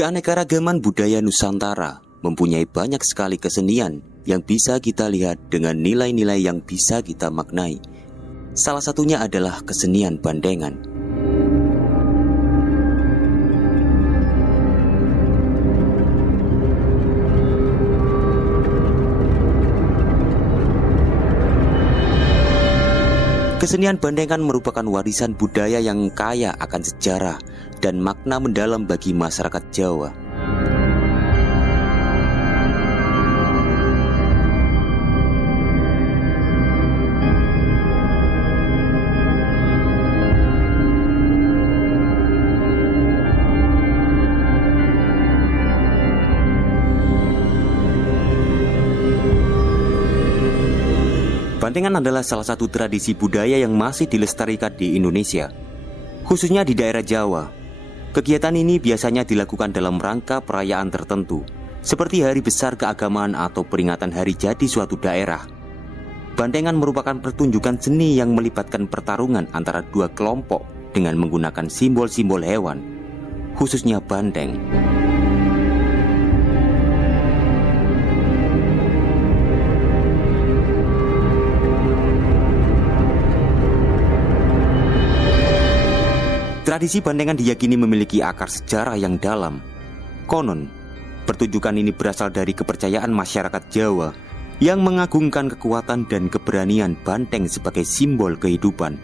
Keanekaragaman budaya Nusantara mempunyai banyak sekali kesenian yang bisa kita lihat dengan nilai-nilai yang bisa kita maknai. Salah satunya adalah kesenian bandengan. Kesenian bandengan merupakan warisan budaya yang kaya akan sejarah dan makna mendalam bagi masyarakat Jawa. Bandengan adalah salah satu tradisi budaya yang masih dilestarikan di Indonesia, khususnya di daerah Jawa. Kegiatan ini biasanya dilakukan dalam rangka perayaan tertentu, seperti hari besar keagamaan atau peringatan hari jadi suatu daerah. Bandengan merupakan pertunjukan seni yang melibatkan pertarungan antara dua kelompok dengan menggunakan simbol-simbol hewan, khususnya bandeng. Tradisi bandengan diyakini memiliki akar sejarah yang dalam. Konon, pertunjukan ini berasal dari kepercayaan masyarakat Jawa yang mengagungkan kekuatan dan keberanian banteng sebagai simbol kehidupan.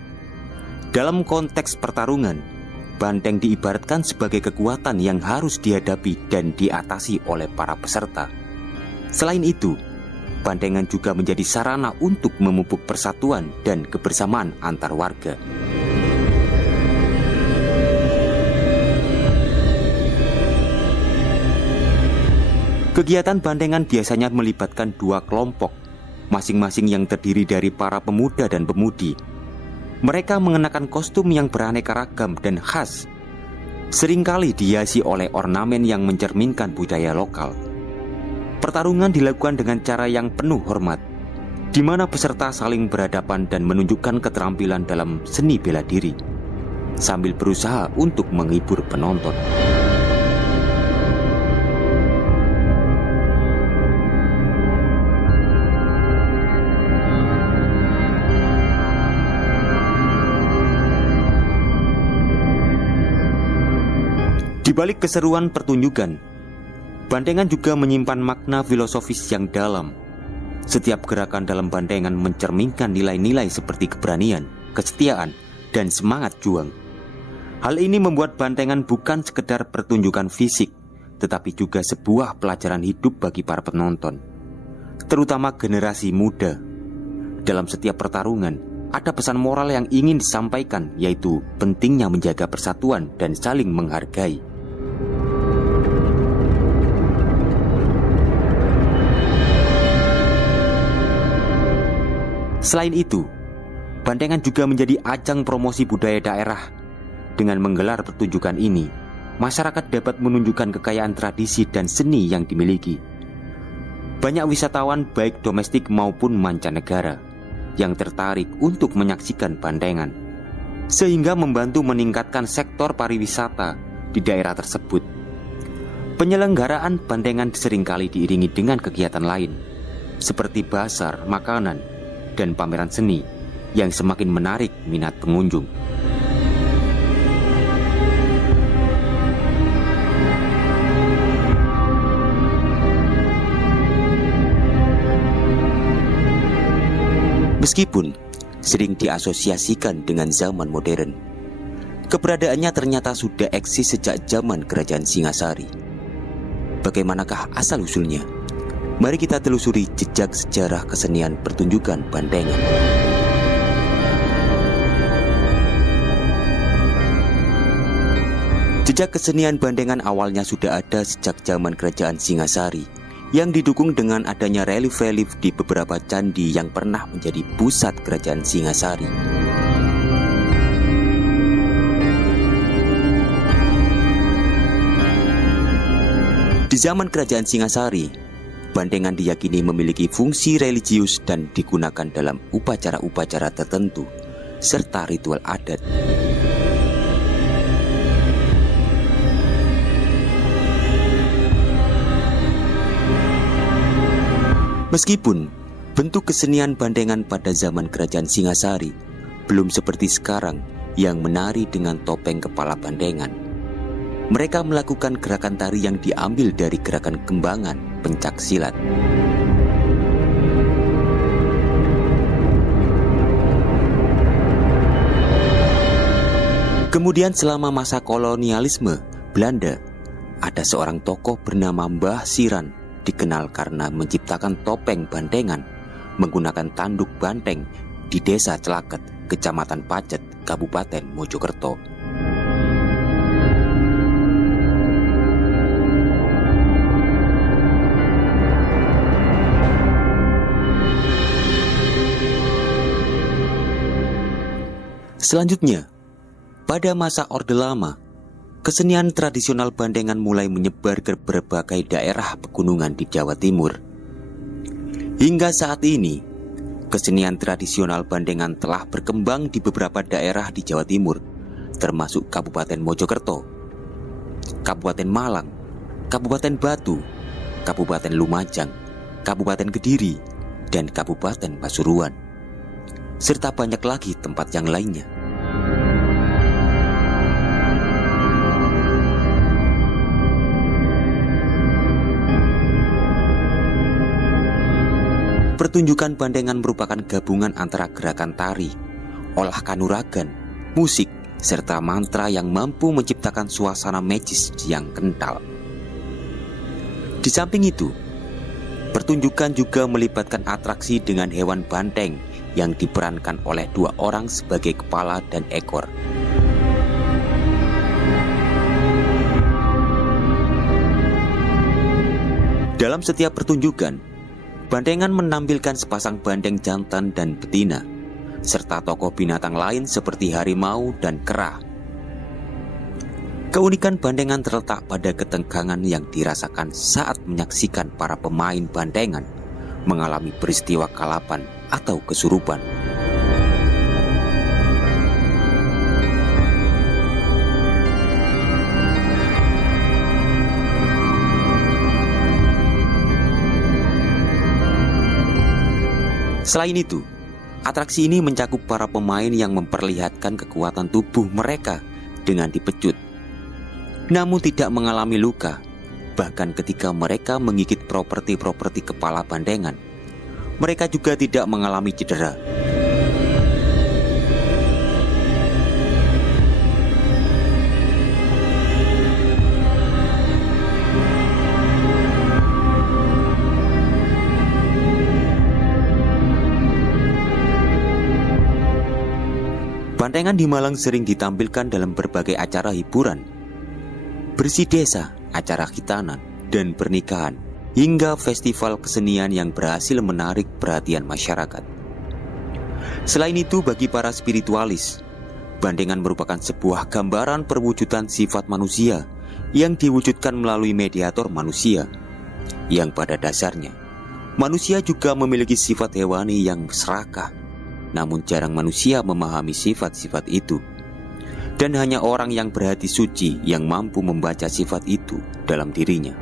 Dalam konteks pertarungan, banteng diibaratkan sebagai kekuatan yang harus dihadapi dan diatasi oleh para peserta. Selain itu, bandengan juga menjadi sarana untuk memupuk persatuan dan kebersamaan antar warga. Kegiatan bandengan biasanya melibatkan dua kelompok, masing-masing yang terdiri dari para pemuda dan pemudi. Mereka mengenakan kostum yang beraneka ragam dan khas, seringkali dihiasi oleh ornamen yang mencerminkan budaya lokal. Pertarungan dilakukan dengan cara yang penuh hormat, di mana peserta saling berhadapan dan menunjukkan keterampilan dalam seni bela diri, sambil berusaha untuk menghibur penonton. Di balik keseruan pertunjukan, bandengan juga menyimpan makna filosofis yang dalam. Setiap gerakan dalam bandengan mencerminkan nilai-nilai seperti keberanian, kesetiaan, dan semangat juang. Hal ini membuat bandengan bukan sekedar pertunjukan fisik, tetapi juga sebuah pelajaran hidup bagi para penonton, terutama generasi muda. Dalam setiap pertarungan, ada pesan moral yang ingin disampaikan, yaitu pentingnya menjaga persatuan dan saling menghargai. Selain itu, bandengan juga menjadi ajang promosi budaya daerah. Dengan menggelar pertunjukan ini, masyarakat dapat menunjukkan kekayaan tradisi dan seni yang dimiliki. Banyak wisatawan baik domestik maupun mancanegara yang tertarik untuk menyaksikan bandengan, sehingga membantu meningkatkan sektor pariwisata di daerah tersebut. Penyelenggaraan bandengan seringkali diiringi dengan kegiatan lain, seperti bazar makanan dan pameran seni yang semakin menarik minat pengunjung. Meskipun sering diasosiasikan dengan zaman modern, keberadaannya ternyata sudah eksis sejak zaman Kerajaan Singasari. Bagaimanakah asal-usulnya? Mari kita telusuri jejak sejarah kesenian pertunjukan bandengan. Jejak kesenian bandengan awalnya sudah ada sejak zaman Kerajaan Singasari, yang didukung dengan adanya relief-relief di beberapa candi yang pernah menjadi pusat Kerajaan Singasari. Di zaman Kerajaan Singasari, bandengan diyakini memiliki fungsi religius dan digunakan dalam upacara-upacara tertentu serta ritual adat. Meskipun bentuk kesenian bandengan pada zaman Kerajaan Singasari belum seperti sekarang yang menari dengan topeng kepala bandengan, mereka melakukan gerakan tari yang diambil dari gerakan kembangan pencak silat. Kemudian selama masa kolonialisme Belanda, ada seorang tokoh bernama Mbah Siran, dikenal karena menciptakan topeng bandengan menggunakan tanduk banteng di Desa Celaket, Kecamatan Pacet, Kabupaten Mojokerto. Selanjutnya, pada masa Orde Lama, kesenian tradisional bandengan mulai menyebar ke berbagai daerah pegunungan di Jawa Timur. Hingga saat ini, kesenian tradisional bandengan telah berkembang di beberapa daerah di Jawa Timur, termasuk Kabupaten Mojokerto, Kabupaten Malang, Kabupaten Batu, Kabupaten Lumajang, Kabupaten Kediri, dan Kabupaten Pasuruan, serta banyak lagi tempat yang lainnya. Pertunjukan bandengan merupakan gabungan antara gerakan tari, olah kanuragan, musik, serta mantra yang mampu menciptakan suasana magis yang kental. Di samping itu, pertunjukan juga melibatkan atraksi dengan hewan banteng yang diperankan oleh 2 orang sebagai kepala dan ekor. Dalam setiap pertunjukan, bandengan menampilkan sepasang bandeng jantan dan betina, serta tokoh binatang lain seperti harimau dan kera. Keunikan bandengan terletak pada ketegangan yang dirasakan saat menyaksikan para pemain bandengan mengalami peristiwa kalapan atau kesurupan. Selain itu, atraksi ini mencakup para pemain yang memperlihatkan kekuatan tubuh mereka dengan dipecut, namun tidak mengalami luka. Bahkan ketika mereka menggigit properti-properti kepala bandengan, mereka juga tidak mengalami cedera. Bandengan di Malang sering ditampilkan dalam berbagai acara hiburan, bersih desa, acara khitanan, dan pernikahan, hingga festival kesenian yang berhasil menarik perhatian masyarakat. Selain itu, bagi para spiritualis, bandengan merupakan sebuah gambaran perwujudan sifat manusia yang diwujudkan melalui mediator manusia, yang pada dasarnya manusia juga memiliki sifat hewani yang serakah. Namun jarang manusia memahami sifat-sifat itu, dan hanya orang yang berhati suci yang mampu membaca sifat itu dalam dirinya.